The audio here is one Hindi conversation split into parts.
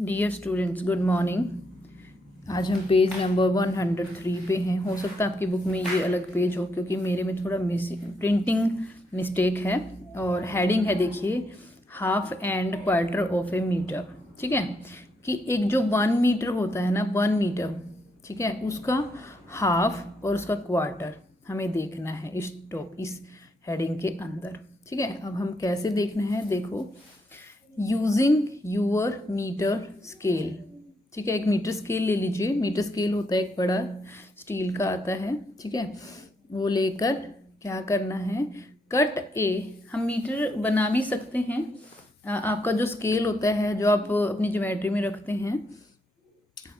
Dear students, good morning. आज हम पेज नंबर 103 पे हैं। हो सकता है आपकी बुक में ये अलग पेज हो, क्योंकि मेरे में थोड़ा प्रिंटिंग मिस्टेक है। और हेडिंग है, देखिए, half and quarter of a metre. ठीक है, कि एक जो 1 मीटर होता है ना, 1 मीटर, ठीक है, उसका हाफ और उसका क्वार्टर हमें देखना है इस हेडिंग के अंदर। ठीक है, अब हम कैसे देखना है, देखो, यूजिंग यूअर मीटर स्केल। ठीक है, एक मीटर स्केल ले लीजिए। मीटर स्केल होता है एक बड़ा स्टील का आता है, ठीक है, वो लेकर क्या करना है, कट ए, हम मीटर बना भी सकते हैं। आपका जो स्केल होता है, जो आप अपनी ज्योमेट्री में रखते हैं,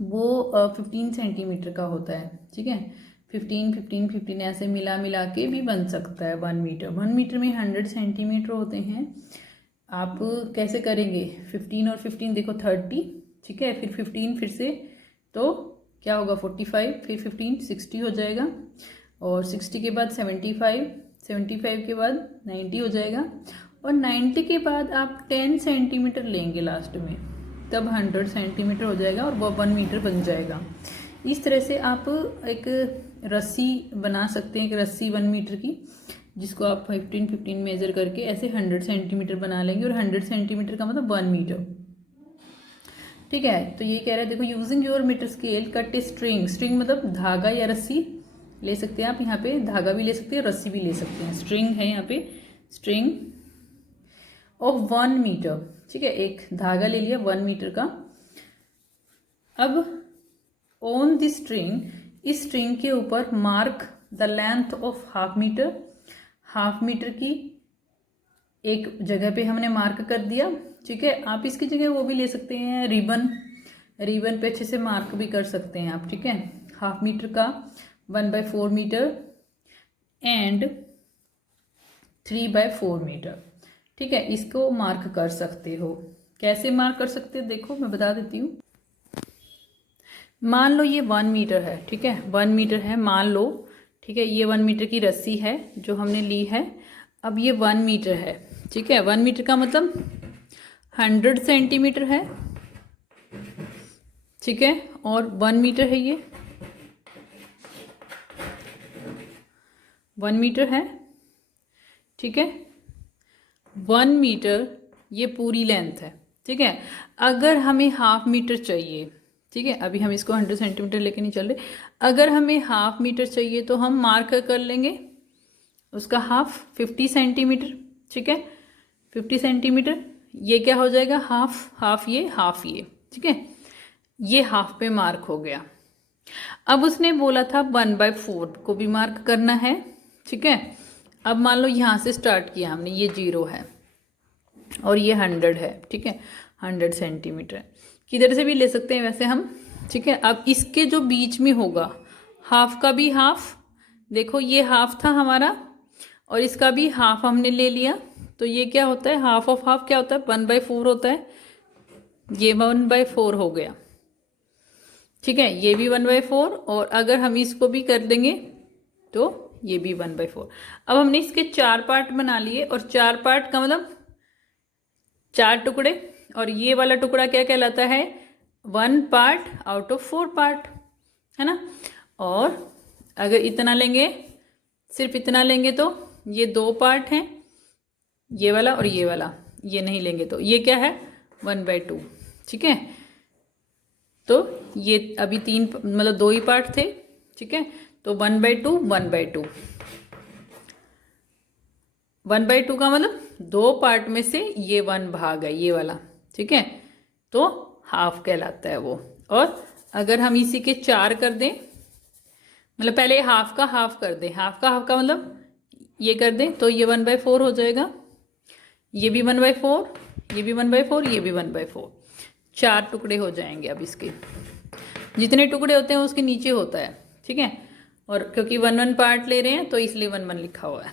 वो 15 सेंटीमीटर का होता है। ठीक है, 15 ऐसे मिला मिला के भी बन सकता है 1 मीटर। 1 मीटर में 100 सेंटीमीटर होते हैं। आप कैसे करेंगे, 15 और 15 देखो 30, ठीक है, फिर 15 फिर से, तो क्या होगा 45, फिर 15 60 हो जाएगा, और 60 के बाद 75, 75 के बाद 90 हो जाएगा, और 90 के बाद आप 10 सेंटीमीटर लेंगे लास्ट में, तब 100 सेंटीमीटर हो जाएगा और वो 1 मीटर बन जाएगा। इस तरह से आप एक रस्सी बना सकते हैं, एक रस्सी 1 मीटर की, जिसको आप 15 मेजर करके ऐसे 100 सेंटीमीटर बना लेंगे, और 100 सेंटीमीटर का मतलब 1 मीटर। ठीक है, तो ये कह रहे हैं, देखो, using your metre scale cut a string. String मतलब धागा या रस्सी ले सकते हैं आप, यहाँ पे धागा भी ले सकते हैं, रस्सी भी ले सकते हैं। स्ट्रिंग है यहाँ पे, स्ट्रिंग ऑफ 1 मीटर। ठीक है, एक धागा ले लिया 1 मीटर का। अब ऑन द स्ट्रिंग, इस स्ट्रिंग के ऊपर mark the length of half metre. Half metre की एक जगह पे हमने मार्क कर दिया। ठीक है, आप इसकी जगह वो भी ले सकते हैं, रिबन। रिबन पे अच्छे से मार्क भी कर सकते हैं आप। ठीक है, हाफ मीटर का 1/4 मीटर एंड 3/4 मीटर। ठीक है, इसको मार्क कर सकते हो। कैसे मार्क कर सकते हो, देखो मैं बता देती हूँ। मान लो ये 1 मीटर है, ठीक है, 1 मीटर है मान लो। ठीक है, ये 1 मीटर की रस्सी है जो हमने ली है। अब ये 1 मीटर है, ठीक है, 1 मीटर का मतलब 100 सेंटीमीटर है। ठीक है, और 1 मीटर है, ये 1 मीटर है। ठीक है, 1 मीटर ये पूरी लेंथ है। ठीक है, अगर हमें हाफ मीटर चाहिए, ठीक है, अभी हम इसको 100 सेंटीमीटर लेके नहीं चल रहे, अगर हमें हाफ मीटर चाहिए तो हम मार्क कर लेंगे उसका हाफ, 50 सेंटीमीटर। ठीक है, 50 सेंटीमीटर, ये क्या हो जाएगा, हाफ, हाफ ये, हाफ ये। ठीक है, ये हाफ पे मार्क हो गया। अब उसने बोला था 1/4 को भी मार्क करना है। ठीक है, अब मान लो यहाँ से स्टार्ट किया हमने, ये 0 है और ये 100 है। ठीक है, 100 सेंटीमीटर किधर से भी ले सकते हैं वैसे हम। ठीक है, अब इसके जो बीच में होगा, हाफ का भी हाफ, देखो ये हाफ था हमारा, और इसका भी हाफ हमने ले लिया, तो ये क्या होता है, हाफ ऑफ हाफ क्या होता है, 1/4 होता है। ये 1/4 हो गया। ठीक है, ये भी 1/4, और अगर हम इसको भी कर देंगे तो ये भी 1/4। अब हमने इसके 4 पार्ट बना लिए, और 4 पार्ट का मतलब 4 टुकड़े, और ये वाला टुकड़ा क्या कहलाता है, 1 पार्ट आउट ऑफ 4 पार्ट, है ना। और अगर इतना लेंगे, सिर्फ इतना लेंगे, तो ये 2 पार्ट हैं, ये वाला और ये वाला, ये नहीं लेंगे तो ये क्या है, 1/2। ठीक है, तो ये अभी 3 मतलब 2 ही पार्ट थे। ठीक है, तो 1/2, 1/2, 1/2 का मतलब 2 पार्ट में से ये 1 भाग है, ये वाला। ठीक है, तो हाफ कहलाता है वो। और अगर हम इसी के 4 कर दें, मतलब पहले हाफ का हाफ कर दें, हाफ का मतलब ये कर दें, तो ये 1/4 हो जाएगा, ये भी 1/4, ये भी 1/4, ये भी 1/4। 4 टुकड़े हो जाएंगे। अब इसके जितने टुकड़े होते हैं उसके नीचे होता है। ठीक है, और क्योंकि 1 पार्ट ले रहे हैं तो इसलिए 1 लिखा हुआ है।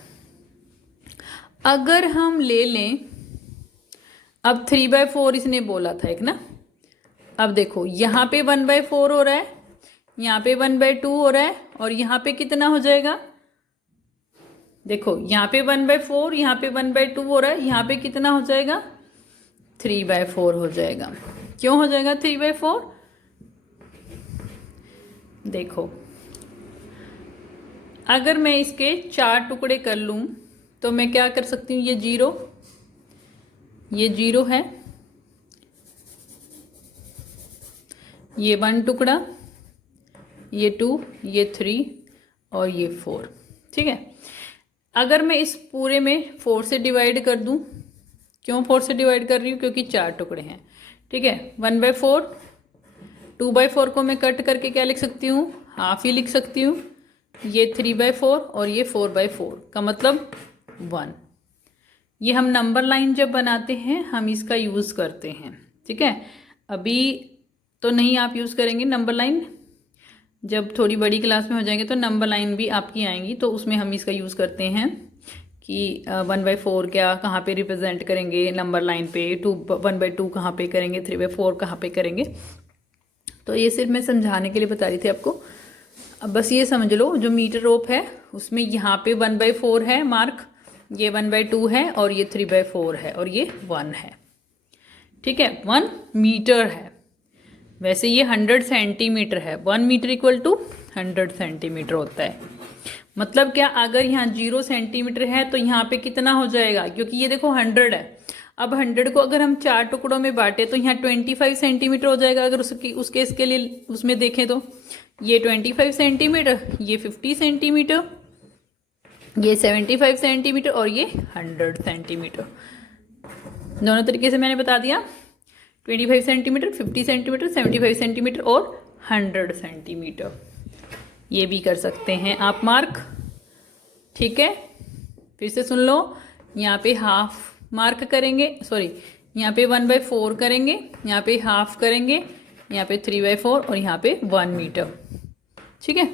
अगर हम ले लें, अब 3/4 इसने बोला था एक ना, अब देखो यहाँ पे 1/4 हो रहा है, यहाँ पे 1/2 हो रहा है, और यहाँ पे कितना हो जाएगा, देखो यहाँ पे 1/4, यहाँ पे 1/2 हो रहा है, यहाँ पे कितना हो जाएगा, 3/4 हो जाएगा। क्यों हो जाएगा 3/4? देखो अगर मैं इसके 4 टुकड़े कर लूँ तो मैं क्या कर सकती हूँ, ये 0 है, ये 1 टुकड़ा, ये 2, ये 3 और ये 4। ठीक है, अगर मैं इस पूरे में 4 से डिवाइड कर दूं, क्यों 4 से डिवाइड कर रही हूँ, क्योंकि 4 टुकड़े हैं। ठीक है, 1/4, 2/4 को मैं कट करके क्या लिख सकती हूँ, हाफ ही लिख सकती हूँ। ये 3/4 और ये 4/4 का मतलब 1। ये हम नंबर लाइन जब बनाते हैं हम इसका यूज़ करते हैं। ठीक है, अभी तो नहीं आप यूज़ करेंगे नंबर लाइन, जब थोड़ी बड़ी क्लास में हो जाएंगे तो नंबर लाइन भी आपकी आएंगी, तो उसमें हम इसका यूज़ करते हैं कि 1/4 क्या कहाँ पे रिप्रेजेंट करेंगे नंबर लाइन पे, 1/2 कहाँ पे करेंगे, 3/4 कहाँ पे करेंगे। तो ये सिर्फ मैं समझाने के लिए बता रही थी आपको। अब बस ये समझ लो, जो मीटर रोप है उसमें यहाँ पे 1/4 है मार्क, ये 1/2 है और ये 3/4 है और ये 1 है। ठीक है, 1 मीटर है। वैसे ये 100 सेंटीमीटर है, 1 मीटर इक्वल टू 100 सेंटीमीटर होता है। मतलब क्या, अगर यहाँ 0 सेंटीमीटर है तो यहाँ पे कितना हो जाएगा, क्योंकि ये देखो 100 है। अब 100 को अगर हम 4 टुकड़ों में बांटे तो यहाँ 25 सेंटीमीटर हो जाएगा। अगर उसके इसके लिए उसमें देखें तो ये 25 सेंटीमीटर, ये 50 सेंटीमीटर, ये 75 सेंटीमीटर और ये 100 सेंटीमीटर। दोनों तरीके से मैंने बता दिया, 25 सेंटीमीटर, 50 सेंटीमीटर, 75 सेंटीमीटर और 100 सेंटीमीटर। ये भी कर सकते हैं आप मार्क। ठीक है, फिर से सुन लो, यहाँ पे हाफ मार्क करेंगे, सॉरी यहाँ पे 1/4 करेंगे, यहाँ पे हाफ करेंगे, यहाँ पे 3/4 और यहाँ पे 1 मीटर। ठीक है,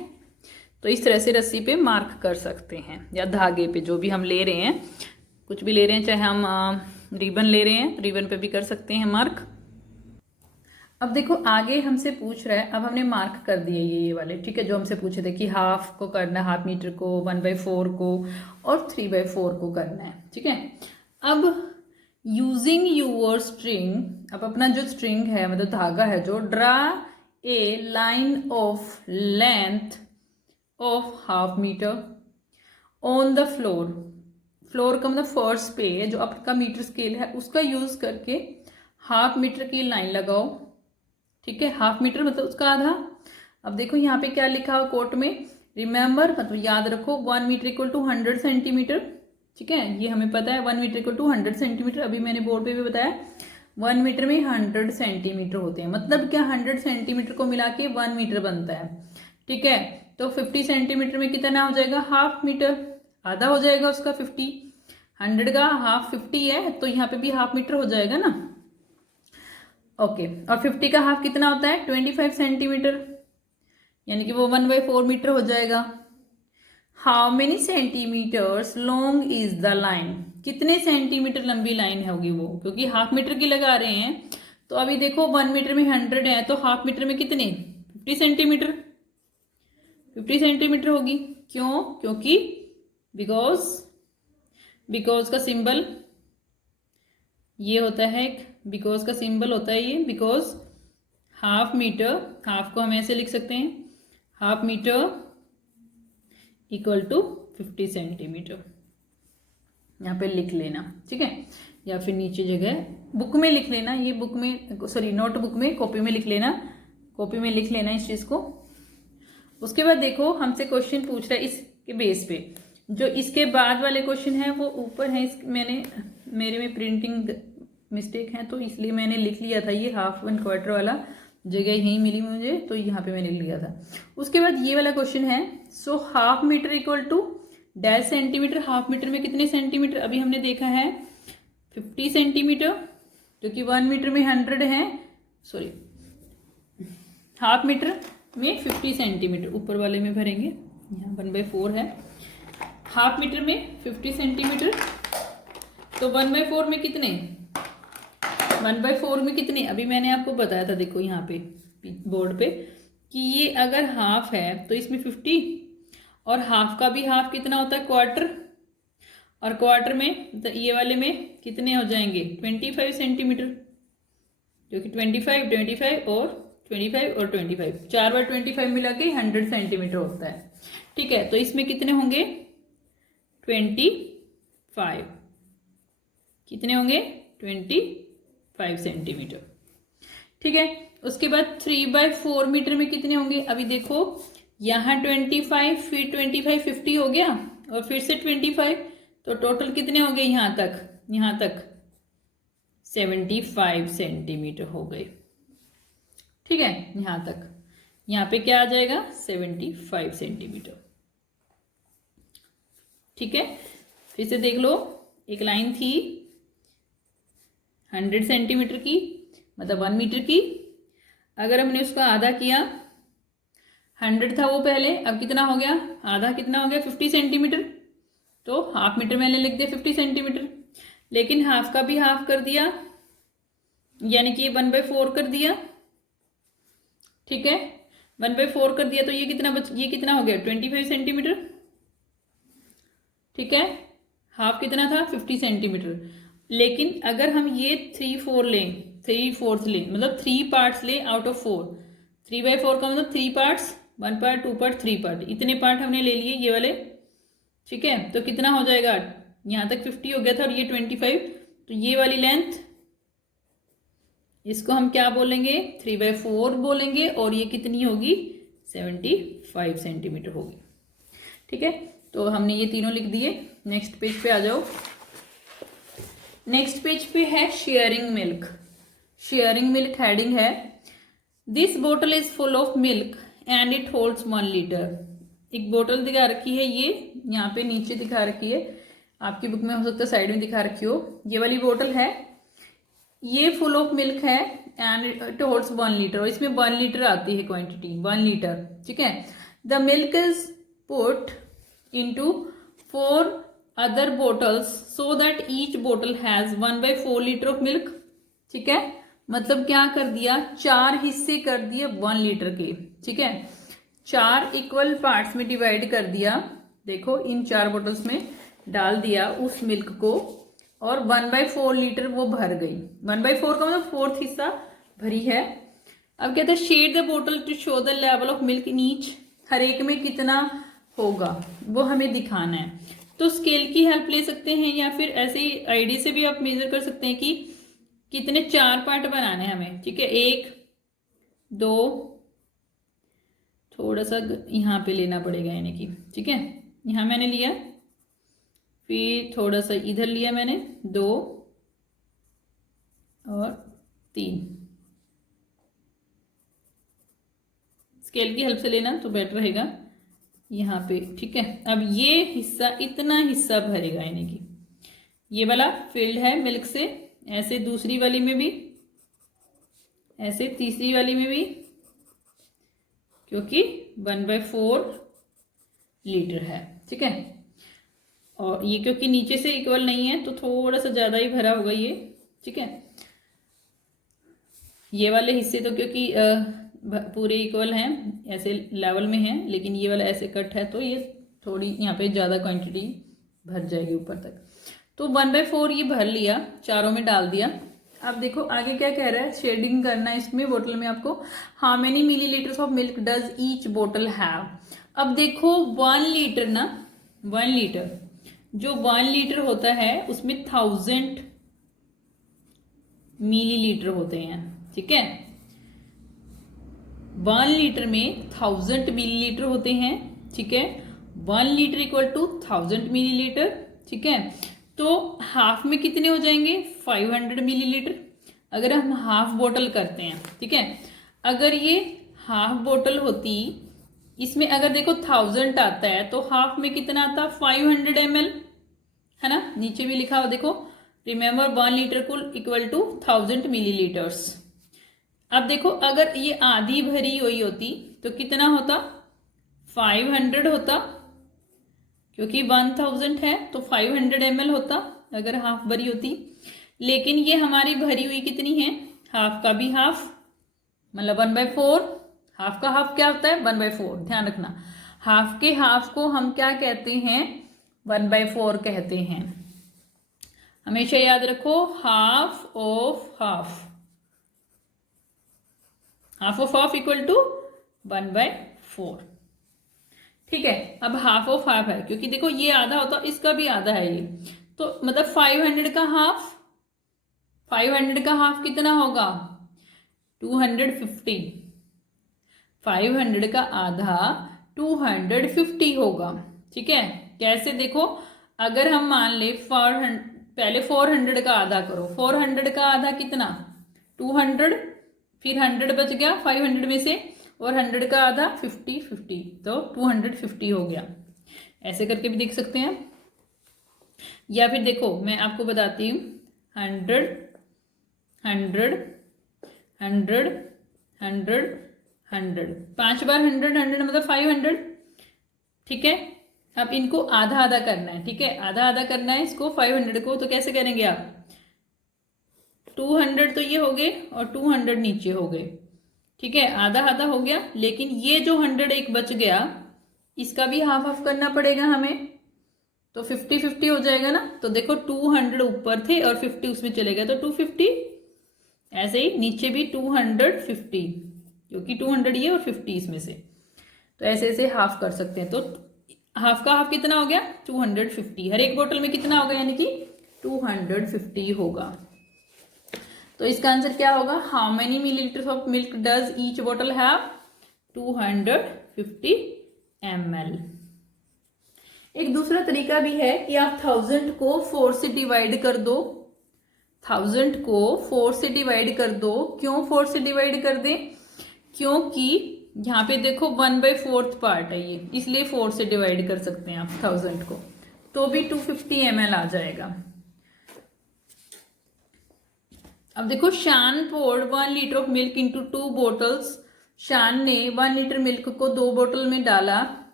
तो इस तरह से रस्सी पे मार्क कर सकते हैं, या धागे पे, जो भी हम ले रहे हैं, कुछ भी ले रहे हैं, चाहे हम रिबन ले रहे हैं, रिबन पे भी कर सकते हैं मार्क। अब देखो आगे हमसे पूछ रहा है, अब हमने मार्क कर दिए ये वाले। ठीक है, जो हमसे पूछे थे कि हाफ को करना है, हाफ मीटर को, 1/4 को और 3/4 को करना है। ठीक है, अब यूजिंग यूर स्ट्रिंग, अब अपना जो स्ट्रिंग है मतलब धागा है जो, draw a line of length of half metre on the floor. Floor का मतलब फर्श पे जो आपका मीटर स्केल है उसका यूज करके हाफ मीटर की लाइन लगाओ। ठीक है, हाफ मीटर मतलब उसका आधा। अब देखो यहाँ पे क्या लिखा हो कोट में, रिमेंबर मतलब याद रखो, 1 मीटर इक्वल टू 100 सेंटीमीटर। ठीक है, ये हमें पता है 1 मीटर इक्वल टू 100 सेंटीमीटर। अभी मैंने बोर्ड पे भी बताया 1 मीटर में 100 सेंटीमीटर होते हैं। मतलब क्या, 100 सेंटीमीटर को मिला के 1 मीटर बनता है। ठीक है, तो 50 सेंटीमीटर में कितना हो जाएगा, हाफ मीटर, आधा हो जाएगा उसका 50। 100 का हाफ 50 है, तो यहाँ पे भी हाफ मीटर हो जाएगा ना। ओके, और 50 का हाफ कितना होता है, 25 सेंटीमीटर, यानी कि वो 1/4 मीटर हो जाएगा। How many centimetres long is the line, कितने सेंटीमीटर लंबी लाइन होगी वो, क्योंकि हाफ मीटर की लगा रहे हैं। तो अभी देखो 1 मीटर में 100 है, तो हाफ मीटर में कितने, 50 सेंटीमीटर, 50 सेंटीमीटर होगी। क्यों, क्योंकि बिकॉज का सिंबल ये होता है, बिकॉज का सिंबल होता है ये, बिकॉज हाफ मीटर, हाफ को हम ऐसे लिख सकते हैं, half metre equal to 50 centimetre, यहाँ पे लिख लेना। ठीक है, या फिर नीचे जगह बुक में लिख लेना, ये बुक में, सॉरी नोटबुक में, कॉपी में लिख लेना, कॉपी में लिख लेना इस चीज़ को। उसके बाद देखो हमसे क्वेश्चन पूछ रहा है इसके बेस पे, जो इसके बाद वाले क्वेश्चन है वो ऊपर है। मेरे में प्रिंटिंग मिस्टेक है तो इसलिए मैंने लिख लिया था, ये 1/2 1/4 वाला जगह यहीं मिली मुझे, तो यहाँ पे मैंने लिया था। उसके बाद ये वाला क्वेश्चन है, so half metre equal to dash centimetre, half metre में कितने सेंटीमीटर, अभी हमने देखा है 50 सेंटीमीटर, क्योंकि 1 मीटर में 100 है, सॉरी हाफ मीटर में 50 सेंटीमीटर, ऊपर वाले में भरेंगे, यहाँ 1/4 है, हाफ मीटर में 50 सेंटीमीटर, तो 1/4 में कितने, 1/4 में कितने, अभी मैंने आपको बताया था, देखो यहाँ पे बोर्ड पे, कि ये अगर हाफ है तो इसमें 50, और हाफ का भी हाफ कितना होता है, क्वार्टर, और क्वार्टर में तो ये वाले में कितने हो जाएंगे, 25 सेंटीमीटर, क्योंकि 25, 25 और 25 और 25, 4 बार 25 मिला के 100 सेंटीमीटर होता है। ठीक है, तो इसमें कितने होंगे 25, कितने होंगे 25 सेंटीमीटर। ठीक है, उसके बाद 3/4 मीटर में कितने होंगे, अभी देखो यहाँ 25, फिर 25, 50 हो गया और फिर से 25, तो टोटल कितने हो गए यहाँ तक 75 सेंटीमीटर हो गए। ठीक है, यहाँ तक, यहाँ पे क्या आ जाएगा 75 सेंटीमीटर। ठीक है, फिर से देख लो, एक लाइन थी 100 सेंटीमीटर की, मतलब 1 मीटर की, अगर हमने उसका आधा किया, 100 था वो पहले, अब कितना हो गया आधा, कितना हो गया 50 सेंटीमीटर, तो हाफ मीटर मैंने लिख दिया 50 सेंटीमीटर। लेकिन हाफ का भी हाफ कर दिया, यानी कि 1/4 कर दिया। ठीक है, 1/4 कर दिया, तो ये कितना हो गया 25 सेंटीमीटर। ठीक है, हाफ कितना था 50 सेंटीमीटर। लेकिन अगर हम ये 3/4 लें, मतलब 3 पार्ट्स लें आउट ऑफ 4, 3/4 का मतलब 3 पार्ट्स, 1 पार्ट, 2 पार्ट, 3 पार्ट, इतने पार्ट हमने ले लिए ये वाले। ठीक है, तो कितना हो जाएगा, यहाँ तक 50 हो गया था और ये 25, तो ये वाली लेंथ, इसको हम क्या बोलेंगे 3/4 बोलेंगे, और ये कितनी होगी 75 सेंटीमीटर होगी। ठीक है, तो हमने ये तीनों लिख दिए। नेक्स्ट पेज पे आ जाओ। नेक्स्ट पेज पे है sharing milk. Sharing milk heading है, this bottle is full of milk and it holds 1 litre. एक बोतल दिखा रखी है, ये यहाँ पे नीचे दिखा रखी है, आपकी बुक में हो सकता है साइड में दिखा रखी हो। ये वाली बोतल है, ये फुल ऑफ मिल्क है एंड इट होल्ड्स 1 लीटर, और इसमें 1 लीटर आती है क्वांटिटी, 1 लीटर। ठीक है, the milk is put into 4 other bottles so that each bottle has 1/4 litre of milk. ठीक है, मतलब क्या कर दिया, 4 हिस्से कर दिए 1 लीटर के। ठीक है, 4 इक्वल पार्ट्स में डिवाइड कर दिया, देखो इन 4 बोटल्स में डाल दिया उस मिल्क को, और 1/4 लीटर वो भर गई। 1/4 का मतलब 4th हिस्सा भरी है। अब कहते हैं shade the bottle to show the level of milk in each, हर एक में कितना होगा वो हमें दिखाना है। तो स्केल की हेल्प ले सकते हैं, या फिर ऐसे ही आईडी से भी आप मेजर कर सकते हैं कि कितने 4 पार्ट बनाने हैं हमें। ठीक है, 1, 2, थोड़ा सा यहाँ पे लेना पड़ेगा, यानी कि ठीक है, यहाँ मैंने लिया, फिर थोड़ा सा इधर लिया मैंने 2 और 3। स्केल की हेल्प से लेना तो बेटर रहेगा यहाँ पे। ठीक है, अब ये हिस्सा, इतना हिस्सा भरेगा, यानी कि ये वाला फील्ड है मिल्क से, ऐसे दूसरी वाली में भी, ऐसे तीसरी वाली में भी, क्योंकि 1/4 लीटर है। ठीक है, और ये क्योंकि नीचे से इक्वल नहीं है तो थोड़ा सा ज़्यादा ही भरा होगा ये। ठीक है, ये वाले हिस्से तो क्योंकि पूरे इक्वल हैं, ऐसे लेवल में हैं, लेकिन ये वाला ऐसे कट है तो ये थोड़ी यहाँ पे ज़्यादा क्वांटिटी भर जाएगी ऊपर तक। तो 1/4 ये भर लिया, चारों में डाल दिया। अब देखो आगे क्या कह रहा है, शेडिंग करना है इसमें बोतल में आपको। How many millilitres of milk does each बोतल हैव। अब देखो 1 लीटर ना, 1 लीटर, जो 1 लीटर होता है उसमें 1000 मिलीलीटर होते हैं। ठीक है, 1 लीटर में 1000 मिलीलीटर होते हैं। ठीक है, 1 लीटर इक्वल टू 1000 मिलीलीटर। ठीक है, तो हाफ में कितने हो जाएंगे 500 मिलीलीटर, अगर हम हाफ बोतल करते हैं। ठीक है, अगर ये हाफ बोतल होती, इसमें अगर देखो 1000 आता है तो हाफ में कितना आता 500 ml, है ना, नीचे भी लिखा हो देखो, रिमेंबर 1 लीटर कुल इक्वल टू 1000 मिलीलीटर्स। अब देखो अगर ये आधी भरी हुई होती तो कितना होता 500 होता, क्योंकि 1000 है तो 500 ml होता अगर हाफ भरी होती। लेकिन ये हमारी भरी हुई कितनी है, हाफ का भी हाफ, मतलब 1/4, हाफ का हाफ क्या होता है 1/4, ध्यान रखना, हाफ के हाफ को हम क्या कहते हैं 1/4 कहते हैं। हमेशा याद रखो, half of half, half of half equal to 1/4। ठीक है, अब हाफ ऑफ हाफ है क्योंकि देखो ये आधा होता है, इसका भी आधा है ये, तो मतलब 500 का हाफ, 500 का हाफ कितना होगा 250, 500 का आधा 250 होगा। ठीक है, कैसे देखो, अगर हम मान ले 400, पहले 400 का आधा करो, 400 का आधा कितना 200, फिर 100 बच गया 500 में से, और 100 का आधा 50, 50 तो 250 हो गया। ऐसे करके भी देख सकते हैं, या फिर देखो मैं आपको बताती हूँ 100, 100, 100, 100, 100, 5 बार 100, 100 मतलब 500। ठीक है, अब इनको आधा आधा करना है। ठीक है, आधा आधा करना है इसको 500 को, तो कैसे करेंगे आप, 200 तो ये हो गए और 200 नीचे हो गए। ठीक है, आधा आधा हो गया, लेकिन ये जो 100 एक बच गया इसका भी हाफ हाफ करना पड़ेगा हमें, तो 50, 50 हो जाएगा ना। तो देखो 200 ऊपर थे और 50 उसमें चले गए तो 250, ऐसे ही नीचे भी 250, क्योंकि 200 ये और 50 इसमें से, तो ऐसे ऐसे हाफ कर सकते हैं। तो हाफ का हाफ कितना हो गया 250, हर एक बोतल में कितना होगा यानी कि 250 होगा। तो इसका आंसर क्या होगा, how many millilitre of milk does each बोतल हैव, 250 ml। एक दूसरा तरीका भी है कि आप 1000 को 4 से डिवाइड कर दो, 1000 को 4 से डिवाइड कर दो। क्यों 4 से डिवाइड कर दें, क्योंकि यहाँ पे देखो 1/4 पार्ट है ये, इसलिए 4 से डिवाइड कर सकते हैं आप 1000 को, तो भी 250 ml आ जाएगा। अब देखो शान poured 1 litre of milk into 2 bottles, शान ने 1 लीटर मिल्क को 2 बोतल में डाला,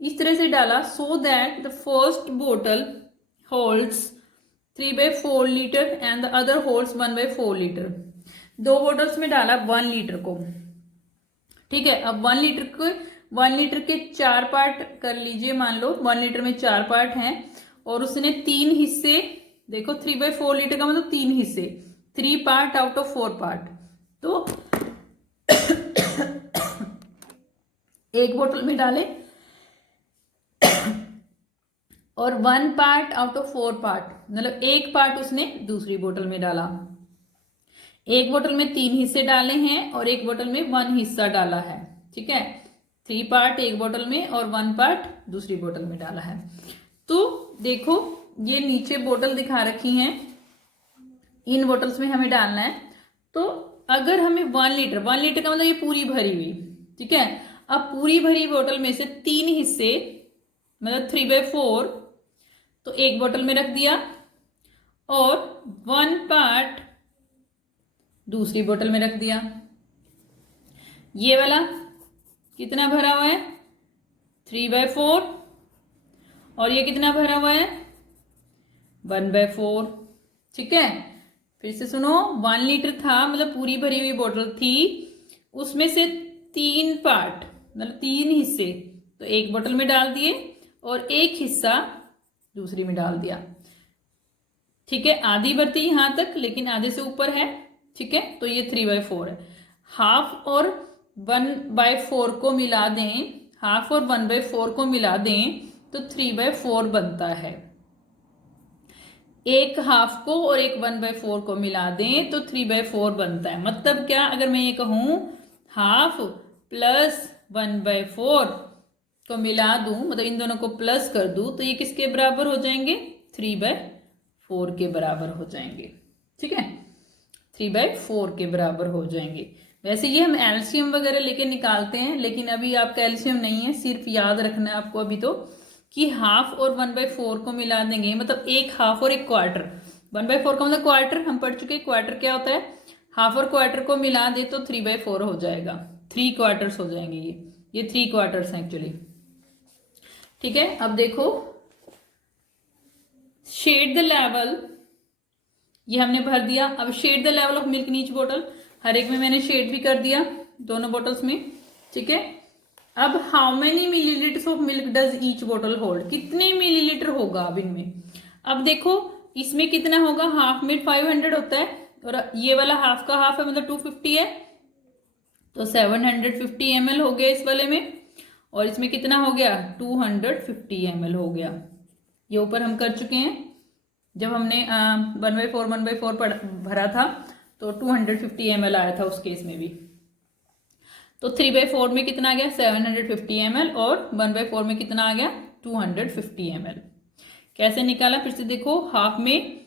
इस तरह से डाला सो दैट द फर्स्ट बोतल holds 3/4 litre and the other holds 1/4 litre. 2 bottles में डाला 1 लीटर को। ठीक है, अब 1 लीटर के 4 पार्ट कर लीजिए, मान लो 1 लीटर में 4 पार्ट हैं और उसने 3 हिस्से, देखो 3/4 लीटर का मतलब 3 हिस्से, 3 पार्ट आउट ऑफ 4 पार्ट, तो एक बोतल में डाले और 1 पार्ट आउट ऑफ 4 पार्ट, मतलब एक पार्ट उसने दूसरी बोतल में डाला। एक बोतल में 3 हिस्से डाले हैं और एक बोतल में 1 हिस्सा डाला है। ठीक है, 3 पार्ट एक बोतल में और 1 पार्ट दूसरी बोतल में डाला है। तो देखो ये नीचे बोतल दिखा रखी हैं, इन बोतल्स में हमें डालना है। तो अगर हमें 1 लीटर का मतलब ये पूरी भरी हुई, ठीक है, अब पूरी भरी बोतल में से 3 हिस्से मतलब 3/4 तो एक बोतल में रख दिया और 1 पार्ट दूसरी बोतल में रख दिया। ये वाला कितना भरा हुआ है 3/4 और ये कितना भरा हुआ है 1/4। ठीक है, फिर से सुनो, 1 लीटर था मतलब पूरी भरी हुई बोतल थी, उसमें से 3 पार्ट मतलब 3 हिस्से तो एक बोतल में डाल दिए और एक हिस्सा दूसरी में डाल दिया। ठीक है, आधी भरती यहां तक लेकिन आधे से ऊपर है। ठीक है, तो ये 3/4 है। हाफ और 1/4 को मिला दें, हाफ और 1/4 को मिला दें तो 3/4 बनता है। एक हाफ को और एक 1/4 को मिला दें तो 3/4 बनता है। मतलब क्या, अगर मैं ये कहूं हाफ प्लस 1/4 को मिला दूं, मतलब इन दोनों को प्लस कर दूं, तो ये किसके बराबर हो जाएंगे 3/4 के बराबर हो जाएंगे। ठीक है, 3/4 के बराबर हो जाएंगे। वैसे ये हम एलसीएम वगैरह लेके निकालते हैं, लेकिन अभी आपका एलसीएम नहीं है, सिर्फ याद रखना है आपको अभी तो कि हाफ और 1/4 को मिला देंगे, मतलब एक हाफ और एक क्वार्टर। 1/4 का मतलब क्वार्टर, हम पढ़ चुके, क्वार्टर क्या होता है, हाफ और क्वार्टर को मिला दे तो 3/4 हो जाएगा। 3 क्वार्टर्स हो जाएंगे ये 3 क्वार्टर्स हैं एक्चुअली। ठीक है, अब देखो शेड द लेवल, ये हमने भर दिया। अब shade the level of milk in each bottle, हर एक में मैंने शेड भी कर दिया दोनों बोतल्स में। ठीक है, अब how many millilitres of milk does each बोतल होल्ड, कितने मिलीलीटर होगा अब इनमें। अब देखो इसमें कितना होगा, हाफ में 500 होता है और ये वाला हाफ का हाफ है मतलब 250 है, तो 750 ml हो गया इस वाले में, और इसमें कितना हो गया 250 ml हो गया। ये ऊपर हम कर चुके हैं जब हमने 1/4 भरा था तो 250 ml आया था उस केस में भी। तो 3/4 में कितना आ गया 750 ml, और 1/4 में कितना आ गया 250 ml। कैसे निकाला फिर से देखो, हाफ में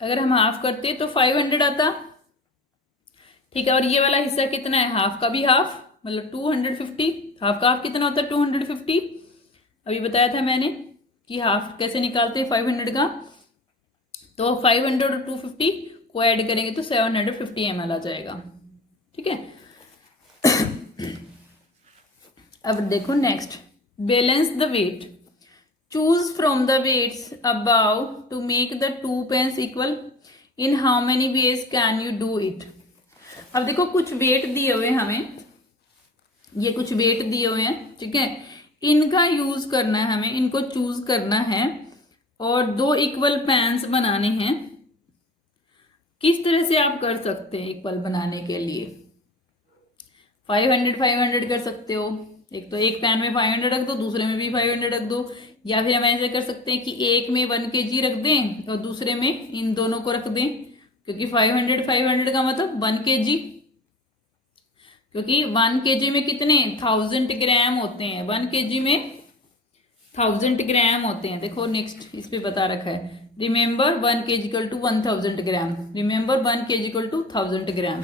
अगर हम हाफ करते तो 500 आता, ठीक है, और ये वाला हिस्सा कितना है, हाफ का भी हाफ मतलब 250, हाफ का हाफ कितना होता है 250। अभी बताया था मैंने कि हाफ कैसे निकालते हैं 500 का, तो 500 और 250 को ऐड करेंगे तो 750 ml आ जाएगा, ठीक है। अब देखो next, balance the weight, choose from the weights above to make the 2 pans equal, in how many ways can you do it. अब देखो कुछ वेट दिए हुए हमें, ये कुछ वेट दिए हुए हैं, ठीक है, इनका यूज करना है हमें, इनको चूज करना है और 2 इक्वल पैन्स बनाने हैं। किस तरह से आप कर सकते हैं इक्वल बनाने के लिए, 500 कर सकते हो, एक तो एक पैन में 500 रख दो, दूसरे में भी 500 रख दो, या फिर हम ऐसे कर सकते हैं कि एक में 1 kg रख दें और दूसरे में इन दोनों को रख दें, क्योंकि 500 का मतलब 1 kg, क्योंकि 1 kg में कितने 1000 ग्राम होते हैं, 1 kg में 1000 ग्राम होते हैं। देखो नेक्स्ट इस पे बता रखा है, remember 1 kg equal to 1000 gram, remember 1 kg equal to 1000 gram,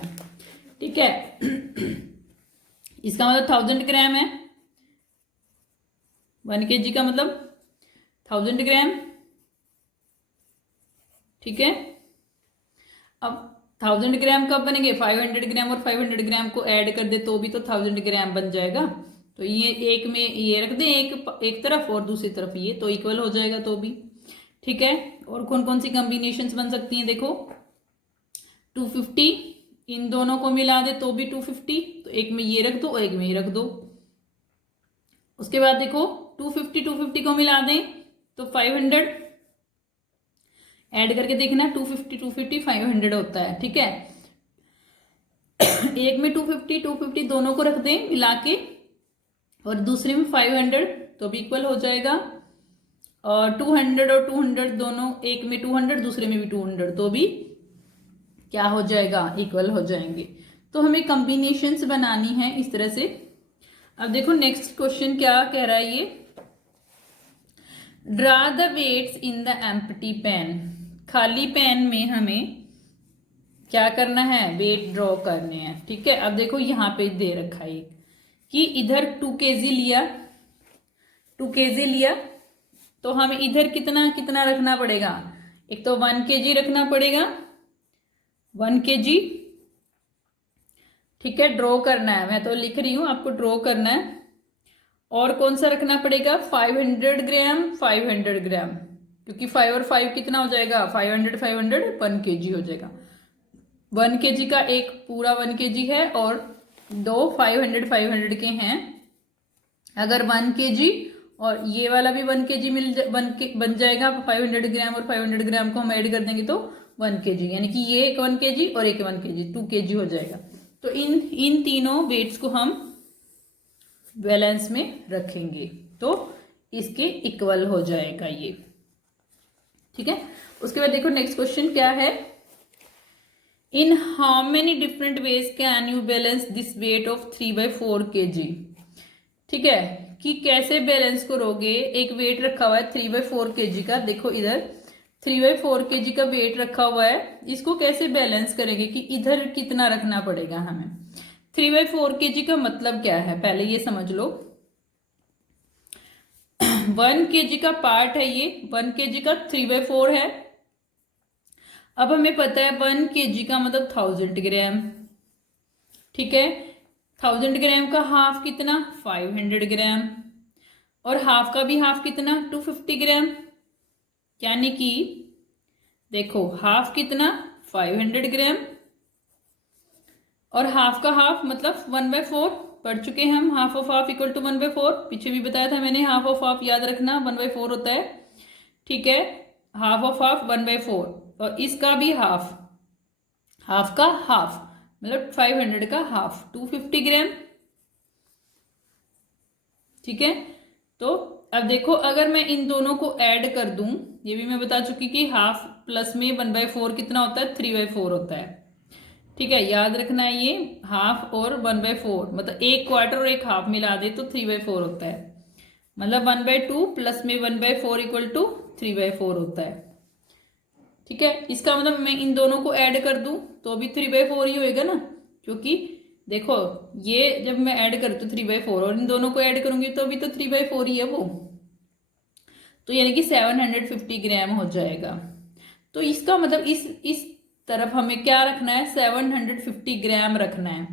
ठीक है। इसका मतलब 1000 ग्राम है, 1 kg का मतलब 1000 ग्राम, ठीक है। अब 1000 ग्राम कब बनेंगे, 500 ग्राम और 500 ग्राम को ऐड कर दे तो भी तो 1000 ग्राम बन जाएगा। तो ये एक में ये रख दें एक तरफ और दूसरी तरफ ये, तो इक्वल हो जाएगा तो भी, ठीक है। और कौन कौन सी कॉम्बिनेशंस बन सकती हैं, देखो 250, इन दोनों को मिला दे तो भी 250, तो एक में ये रख दो और एक में ये रख दो। उसके बाद देखो 250 को मिला दें तो 500, ऐड करके देखना 250 500 होता है, ठीक है। एक में 250 दोनों को रख दें मिला के, और दूसरे में 500 तो भी इक्वल हो जाएगा, और 200 और 200 दोनों, एक में 200 दूसरे में भी 200 तो भी क्या हो जाएगा, इक्वल हो जाएंगे। तो हमें कॉम्बिनेशंस बनानी है इस तरह से। अब देखो नेक्स्ट क्वेश्चन क्या कह रहा है, ये draw the weights in the empty pan, खाली पैन में हमें क्या करना है, वेट ड्रॉ करने हैं, ठीक है। अब देखो यहाँ पे दे रखा है कि इधर 2 kg लिया, 2 kg लिया, तो हमें इधर कितना कितना रखना पड़ेगा, एक तो 1 kg रखना पड़ेगा, 1 kg, ठीक है, ड्रॉ करना है, मैं तो लिख रही हूं आपको ड्रॉ करना है। और कौन सा रखना पड़ेगा 500 ग्राम, 500 ग्राम, क्योंकि 5 और 5 कितना हो जाएगा 500 500 1 kg हो जाएगा। 1 kg का एक पूरा 1 kg है और 2 500 के हैं। अगर 1 kg और ये वाला भी 1 kg बन जाएगा, 500 ग्राम और 500 ग्राम को हम ऐड कर देंगे तो 1 kg, यानी कि ये एक 1 kg और एक 1 kg 2 kg हो जाएगा। तो इन तीनों वेट्स को हम बैलेंस में रखेंगे तो इसके इक्वल हो जाएगा ये, ठीक है। उसके बाद देखो नेक्स्ट क्वेश्चन क्या है, इन how many different ways can you balance this weight of 3/4 kg, ठीक है, कि कैसे बैलेंस करोगे, एक वेट रखा हुआ है 3/4 kg का, देखो इधर 3/4 kg का वेट रखा हुआ है, इसको कैसे बैलेंस करेंगे कि इधर कितना रखना पड़ेगा हमें। 3/4 kg का मतलब क्या है पहले ये समझ लो। 1 kg का पार्ट है ये, 1 kg का 3/4 है। अब हमें पता है 1 kg का मतलब 1000 ग्राम, ठीक है। 1000 ग्राम का हाफ कितना 500 ग्राम, और हाफ का भी हाफ कितना 250 ग्राम, यानी कि देखो हाफ कितना 500 ग्राम और हाफ का हाफ मतलब 1/4 पढ़ चुके हैं हम, half of half equal to 1/4, पीछे भी बताया था मैंने, हाफ ऑफ हाफ याद रखना 1/4 होता है, ठीक है। हाफ ऑफ हाफ 1/4, और इसका भी हाफ, हाफ का हाफ मतलब 500 का हाफ 250 ग्राम। ठीक है, तो अब देखो अगर मैं इन दोनों को ऐड कर दूं, ये भी मैं बता चुकी कि हाफ प्लस में 1/4 कितना होता है, 3/4 होता है। ठीक है, याद रखना है ये हाफ और 1/4, मतलब एक क्वार्टर और एक हाफ मिला दे तो 3/4 होता है। मतलब 1/2 प्लस में 1/4 इक्वल टू 3/4 होता है। ठीक है, इसका मतलब मैं इन दोनों को ऐड कर दूं तो भी 3/4 ही होएगा ना, क्योंकि देखो ये जब मैं ऐड करती हूँ 3/4 और इन दोनों को ऐड करूंगी तो अभी तो 3/4 ही है वो, तो यानी कि 750 ग्राम हो जाएगा। तो इसका मतलब इस तरफ हमें क्या रखना है, 750 ग्राम रखना है।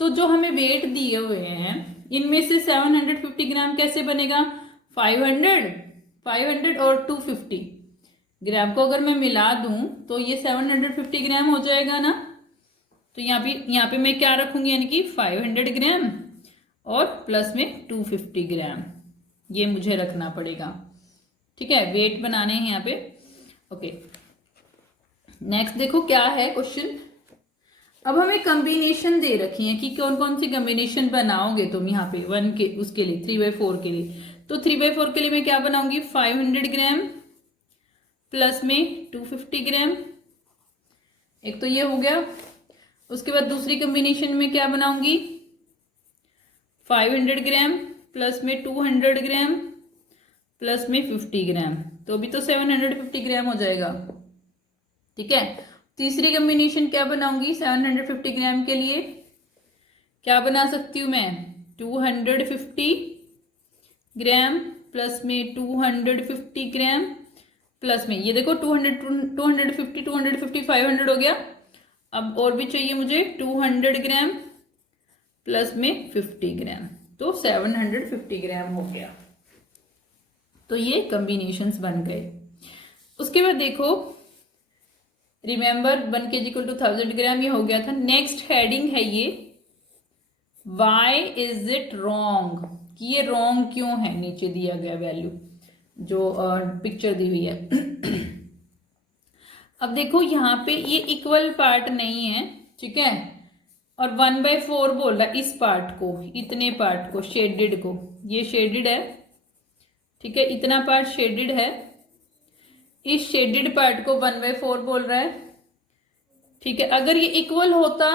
तो जो हमें वेट दिए हुए हैं इनमें से 750 ग्राम कैसे बनेगा, 500 और 250 ग्राम को अगर मैं मिला दूं तो ये 750 ग्राम हो जाएगा ना। तो यहाँ पे मैं क्या रखूंगी, यानी कि 500 ग्राम और प्लस में 250 ग्राम, ये मुझे रखना पड़ेगा। ठीक है, वेट बनाने हैं यहाँ पे। ओके, नेक्स्ट देखो क्या है क्वेश्चन। अब हमें कॉम्बिनेशन दे रखी है कि कौन कौन सी कॉम्बिनेशन बनाओगे तुम यहाँ पे 1 के उसके लिए 3/4 के लिए। तो 3/4 के लिए मैं क्या बनाऊंगी, 500 ग्राम प्लस में 250 ग्राम, एक तो ये हो गया। उसके बाद दूसरी कॉम्बिनेशन में क्या बनाऊंगी, 500 ग्राम प्लस में 200 ग्राम प्लस में 50 ग्राम, तो अभी तो 750 ग्राम हो जाएगा। ठीक है, तीसरी कॉम्बिनेशन क्या बनाऊंगी 750 ग्राम के लिए, क्या बना सकती हूं मैं, 250 ग्राम प्लस में 250 ग्राम प्लस में ये देखो 250 500 हो गया। अब और भी चाहिए मुझे 200 ग्राम प्लस में 50 ग्राम, तो 750 ग्राम हो गया। तो ये कॉम्बिनेशंस बन गए। उसके बाद देखो रिमेंबर 1 kg इक्वल टू 1000 ग्राम, ये हो गया था। नेक्स्ट हेडिंग है ये, वाई इज इट रॉन्ग, कि ये रॉन्ग क्यों है, नीचे दिया गया वैल्यू जो पिक्चर दी हुई है। अब देखो यहाँ पे ये इक्वल पार्ट नहीं है, ठीक है, और 1/4 बोल रहा है इस पार्ट को, इतने पार्ट को, शेडेड को, ये शेडेड है। ठीक है, इतना पार्ट शेडेड है, इस शेडेड पार्ट को 1/4 बोल रहा है। ठीक है, अगर ये इक्वल होता,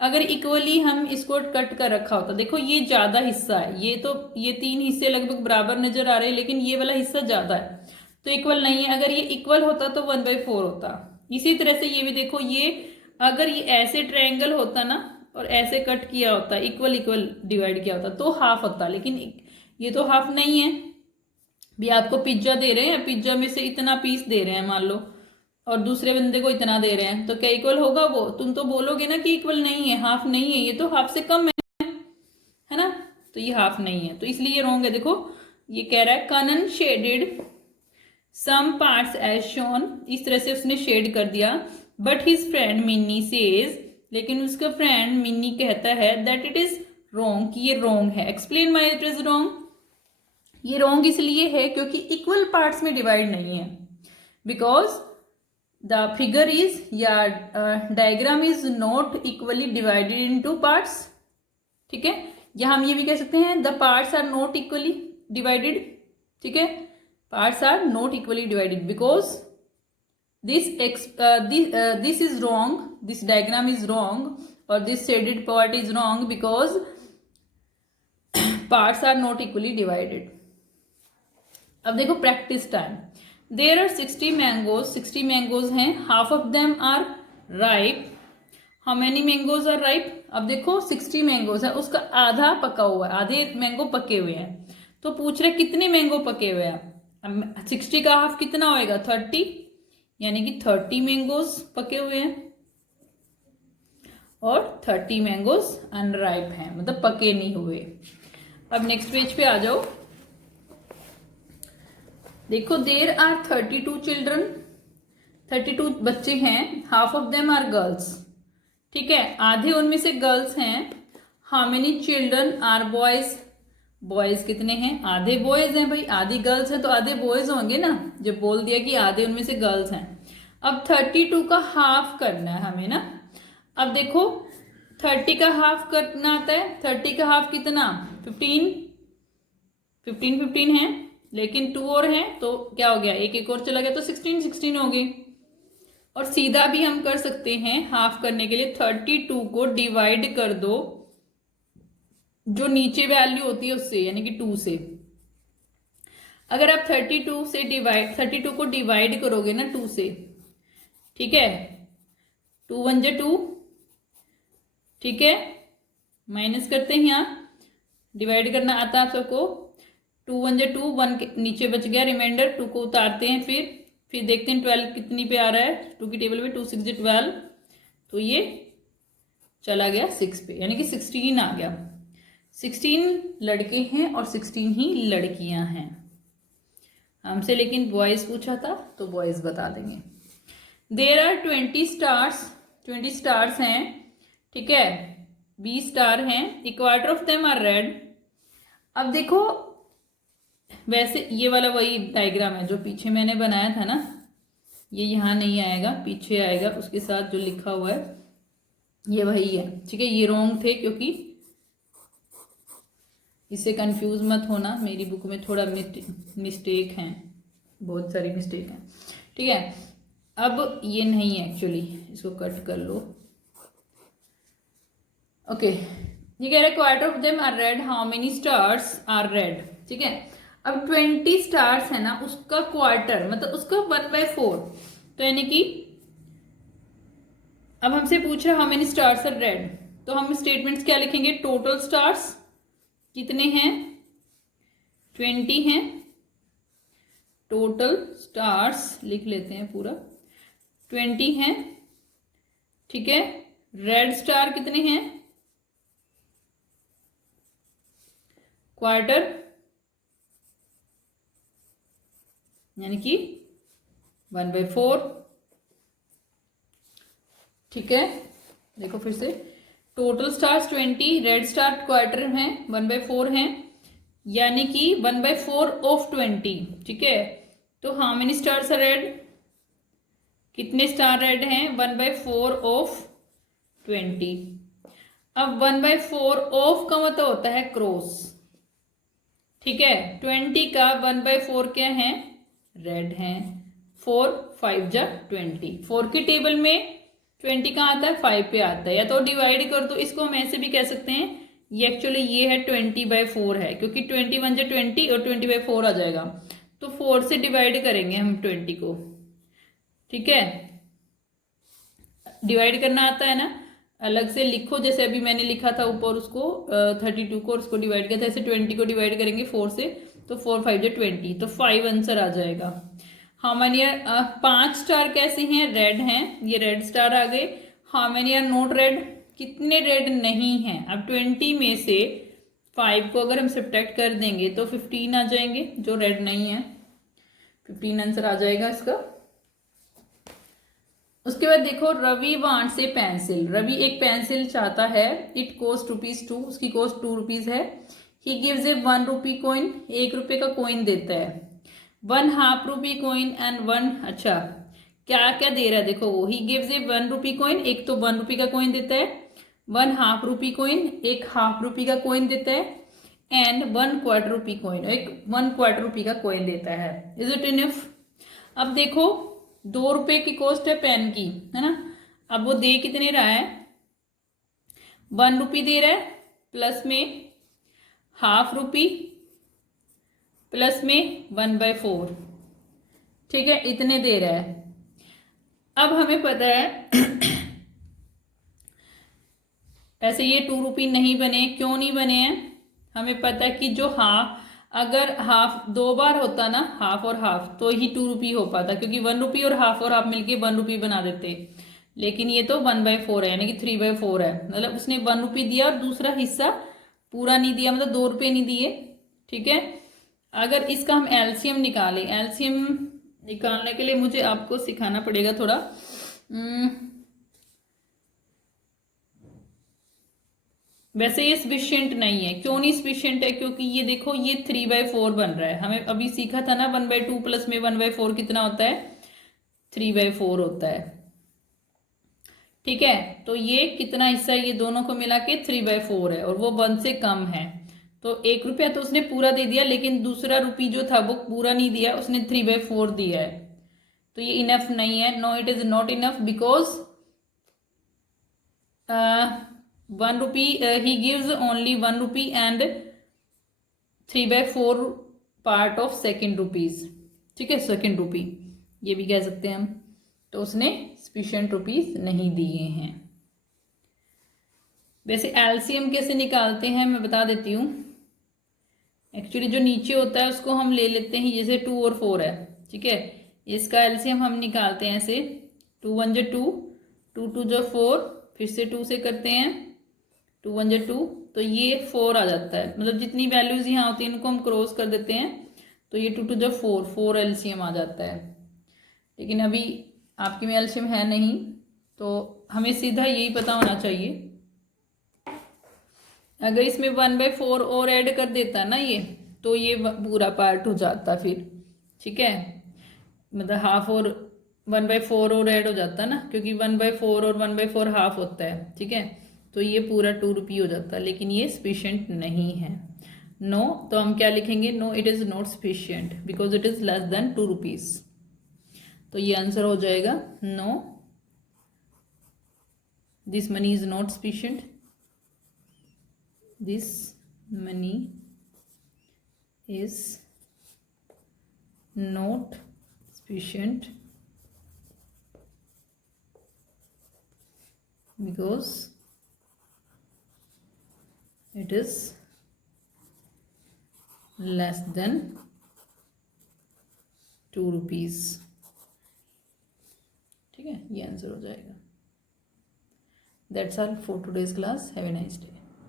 अगर इक्वली हम इसको कट कर रखा होता, देखो ये ज्यादा हिस्सा है, ये तो ये 3 हिस्से लगभग बराबर नजर आ रहे हैं, लेकिन ये वाला हिस्सा ज्यादा है तो इक्वल नहीं है। अगर ये इक्वल होता तो 1/4 होता। इसी तरह से ये भी देखो, ये अगर ये ऐसे ट्रायंगल होता ना और ऐसे कट किया होता, इक्वल डिवाइड किया होता तो हाफ होता, लेकिन ये तो हाफ नहीं है। भी आपको पिज्जा दे रहे हैं, पिज्जा में से इतना पीस दे रहे हैं मान लो, और दूसरे बंदे को इतना दे रहे हैं, तो क्या इक्वल होगा वो? तुम तो बोलोगे ना कि इक्वल नहीं है, हाफ नहीं है, ये तो हाफ से कम है ना, तो ये हाफ नहीं है, तो इसलिए ये रॉन्ग है। देखो ये कह रहा है Kanan shaded some parts as shown, इस तरह से उसने शेड कर दिया, but his friend Minni says, लेकिन उसका फ्रेंड मिन्नी कहता है दैट इट इज रॉन्ग, कि ये रॉन्ग है। Explain my it is wrong, ये रॉन्ग इसलिए है क्योंकि इक्वल पार्ट्स में डिवाइड नहीं है, बिकॉज द फिगर इज या diagram is not equally divided into parts. ठीक है, या हम ये भी कह सकते हैं the parts are not equally divided. ठीक है, parts are not equally divided because this is wrong, this diagram is wrong, or this shaded part is wrong because parts are not equally divided. अब देखो practice time, there are 60 mangoes, 60 mangoes हैं, half of them are ripe, how many mangoes are ripe. अब देखो 60 मैंगोज है, उसका आधा पका हुआ है, आधे मैंगो पके हुए हैं, तो पूछ रहे कितने मैंगो पके हुए हैं। 60 का हाफ कितना होएगा, 30, यानी कि 30 मैंगोज पके हुए हैं और 30 मैंगोज अनराइप हैं, मतलब पके नहीं हुए। अब नेक्स्ट पेज पे आ जाओ, देखो देर आर 32 चिल्ड्रन, 32 बच्चे हैं, half of them are girls. ठीक है, आधे उनमें से गर्ल्स हैं। How many children are boys, boys कितने हैं, आधे बॉयज हैं भाई, आधी गर्ल्स है तो आधे बॉयज होंगे ना, जब बोल दिया कि आधे उनमें से गर्ल्स हैं। अब 32 का हाफ करना है हमें ना, अब देखो 30 का हाफ करना आता है। 30 का हाफ कितना, 15, 15 15 है, लेकिन 2 और हैं तो क्या हो गया, एक और चला गया तो 16 16 हो गई। और सीधा भी हम कर सकते हैं हाफ करने के लिए, 32 को डिवाइड कर दो जो नीचे वैल्यू होती है उससे, यानी कि 2 से। अगर आप 32 को डिवाइड करोगे ना 2 से, ठीक है, 2 1 जा 2, ठीक है, माइनस करते हैं यहाँ, डिवाइड करना आता है आप सबको। 2 1 जा 2, 1 नीचे बच गया रिमाइंडर, 2 को उतारते हैं, फिर देखते हैं 12 कितनी पे आ रहा है 2 की टेबल में, 2 6 जा 12, तो ये चला गया 6 पे, यानी कि 16 आ गया। 16 लड़के हैं और 16 ही लड़कियां हैं हमसे, लेकिन बॉयज पूछा था तो बॉयज बता देंगे। देयर आर 20 स्टार्स, 20 स्टार्स हैं, ठीक है, 20 स्टार हैं, a quarter of them are red. अब देखो वैसे ये वाला वही डायग्राम है जो पीछे मैंने बनाया था ना, ये यहाँ नहीं आएगा, पीछे आएगा, उसके साथ जो लिखा हुआ है ये वही है, ठीक है। ये रॉन्ग थे क्योंकि, इससे कंफ्यूज मत होना, मेरी बुक में थोड़ा मिस्टेक हैं, बहुत सारी मिस्टेक हैं, ठीक है। अब ये नहीं है एक्चुअली, इसको कट कर लो, ओके। ये कह रहे quarter of them are red, how many stars are red, ठीक है। अब 20 स्टार्स है ना, उसका क्वार्टर मतलब उसका 1/4, तो यानी कि अब हमसे पूछ रहा है how many stars are red, तो हम स्टेटमेंट्स क्या लिखेंगे, टोटल स्टार्स कितने हैं, 20 हैं, टोटल स्टार्स लिख लेते हैं पूरा, 20 हैं, ठीक है। रेड स्टार कितने हैं, क्वार्टर, यानी कि 1/4, ठीक है। देखो फिर से, total stars 20, red star quarter हैं 1/4 हैं, यानी कि 1/4 ऑफ 20, ठीक है। तो how many stars are red, कितने स्टार रेड हैं, 1/4 ऑफ 20। अब 1/4 ऑफ का मतलब होता है क्रॉस, ठीक है। 20 का 1/4 क्या है, रेड है, 4 5 जा 20, 4 की टेबल में 20 कहाँ आता है, 5 पे आता है, या तो डिवाइड कर दो, इसको हम ऐसे भी कह सकते हैं, ये एक्चुअली ये है 20/4 है, क्योंकि 21 जा 20 और 20/4 आ जाएगा, तो 4 से डिवाइड करेंगे हम 20 को, ठीक है। डिवाइड करना आता है ना, अलग से लिखो, जैसे अभी मैंने लिखा था ऊपर उसको 32 को और उसको डिवाइड किया था, ऐसे 20 को डिवाइड करेंगे 4 से, तो 4 5 जा 20, तो 5 आंसर आ जाएगा। हाउ मेनी आर 5 स्टार कैसे हैं, रेड हैं, ये रेड स्टार आ गए। How many are not red, कितने रेड नहीं हैं। अब 20 में से 5 को अगर हम सब्ट्रैक्ट कर देंगे तो 15 आ जाएंगे जो रेड नहीं है, 15 आंसर आ जाएगा इसका। उसके बाद देखो, Ravi wants a pencil, Ravi एक पेंसिल चाहता है, इट कॉस्ट ₹2, उसकी कॉस्ट ₹2 है। He gives A 1 rupee coin, 1 रुपये का कॉइन देता है। 1 हाफ रुपी कॉइन एंड 1, अच्छा क्या क्या दे रहा है देखो, वो he gives A 1 rupee coin, एक तो 1 रुपी का कॉइन देता है, 1 हाफ रुपी कॉइन, एक हाफ रुपी का कॉइन देता है, एंड 1 क्वार्टर रुपी कॉइन, एक 1 क्वार्टर रुपी का कॉइन देता है। Is it enough. अब देखो 2 रुपए की कॉस्ट है पेन की, है ना। अब वो दे कितने रहा है, 1 रुपी दे रहा है, प्लस में हाफ रुपी, प्लस में 1/4, ठीक है, इतने दे रहा है। अब हमें पता है ऐसे ये 2 रुपी नहीं बने, क्यों नहीं बने हैं, हमें पता है कि जो हाफ, अगर हाफ 2 बार होता ना, हाफ और हाफ, तो ही 2 रुपी हो पाता, क्योंकि 1 रुपी और हाफ मिलके 1 रुपी बना देते, लेकिन ये तो 1/4 है, यानी कि 3/4 है, मतलब उसने 1 रुपी दिया और दूसरा हिस्सा पूरा नहीं दिया, मतलब 2 रुपये नहीं दिए, ठीक है। अगर इसका हम एलसीएम निकालें, एलसीएम निकालने के लिए मुझे आपको सिखाना पड़ेगा थोड़ा, वैसे ये सफिशिएंट नहीं है। क्यों नहीं सफिशिएंट है, क्योंकि ये देखो ये 3/4 बन रहा है, हमें अभी सीखा था ना 1/2 प्लस में 1/4 कितना होता है, 3/4 होता है, ठीक है, तो ये कितना हिस्सा है, ये दोनों को मिला के 3/4 है और वो 1 से कम है। तो 1 रुपया तो उसने पूरा दे दिया, लेकिन दूसरा रुपी जो था वो पूरा नहीं दिया, उसने 3/4 दिया है। तो ये इनफ नहीं है, no it is not enough, because 1 rupee he gives only 1 rupee and 3/4 part of second rupees. ठीक है, सेकेंड रुपी ये भी कह सकते हैं हम। तो उसने सफिशिएंट रुपीज नहीं दिए हैं। वैसे एलसीएम कैसे निकालते हैं मैं बता देती हूँ। एक्चुअली जो नीचे होता है उसको हम ले लेते हैं, जैसे 2 और 4 है, ठीक है, इसका एलसीएम हम निकालते हैं ऐसे, 2 1 जो 2, 2 2 जो 4, फिर से 2 से करते हैं, 2 1 जो 2, तो ये 4 आ जाता है। मतलब जितनी वैल्यूज यहाँ होती है इनको हम क्रॉस कर देते हैं, तो ये 2 2 जो 4 एलसीएम आ जाता है। लेकिन अभी आपके में एलसीएम है नहीं, तो हमें सीधा यही पता होना चाहिए। अगर इसमें 1/4 और ऐड कर देता ना ये, तो ये पूरा पार्ट हो जाता फिर। ठीक है, मतलब हाफ और 1/4 और ऐड हो जाता ना, क्योंकि 1/4 और 1/4 हाफ होता है। ठीक है, तो ये पूरा 2 रुपी हो जाता, लेकिन ये सफिशिएंट नहीं है। नो, तो हम क्या लिखेंगे, no it is not sufficient because it is less than 2 rupees. तो ये आंसर हो जाएगा no, this money is not sufficient, this money is not sufficient because it is less than 2 rupees. ठीक है, ये आंसर हो जाएगा। That's all for today's class, have a nice day.